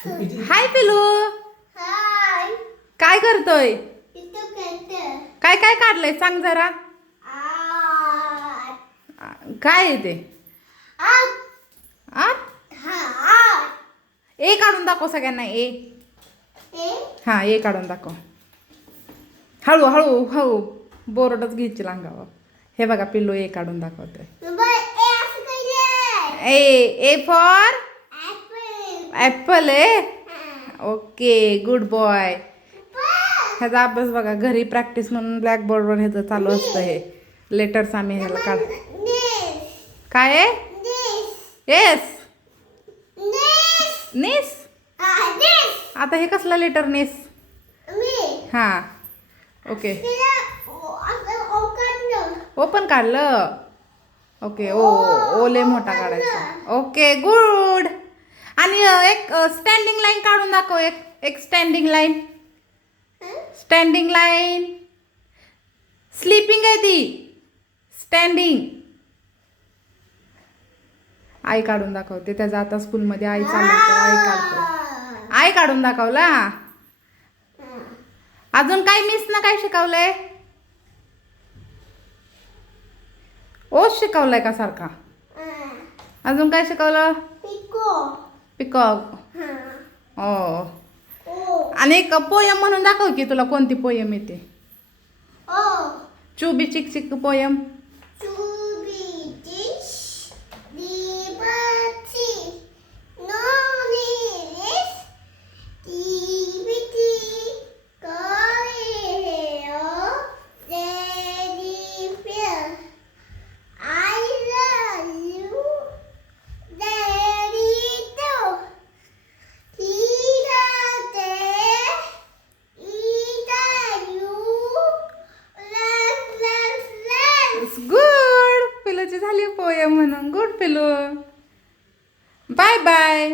हाय पिलू. हाय. काय करतोय? इथं करते. काय काय काढलंय सांग जरा. काय आहे ते? आ ए काढून दाखव सगळ्यांना. हा ए काढून दाखव. हळू हळू हळू बोर्डच घ्यायची अंगावर. हे बघा पिल्लू ए काढून दाखवतोय. ए फॉर ऍपल आहे. Okay good boy. ह्याचा अभ्यास बघा घरी प्रॅक्टिस म्हणून ब्लॅकबोर्डवर ह्याचं चालू असतं. हे लेटर्स आम्ही ह्याला काढ. काय आहे? येस नेस. आता हे कसला लेटर नेस? हा ओके ओपन काढलं. ओके ओले मोठा काढायचा. Okay good. आणि एक स्टँडिंग लाईन काढून दाखव. एक standing line. Standing line. Sleeping आहे ती. स्टँडिंग. आई काढून दाखवते. त्याचा आता स्कूलमध्ये आई चालू तर आई काढतो. आई काढून दाखवला. अजून काय मिस ना काय शिकवलंय? ओच शिकवलाय का सारखा? अजून काय शिकवलं? पिकॉक. ओ आणि एक पोयम म्हणून दाखव की तुला कोणती पोयम येते. Chubby cheek cheek poem. Good. पिलूची झाली पोयम म्हणून. गुड पिलू. Bye bye.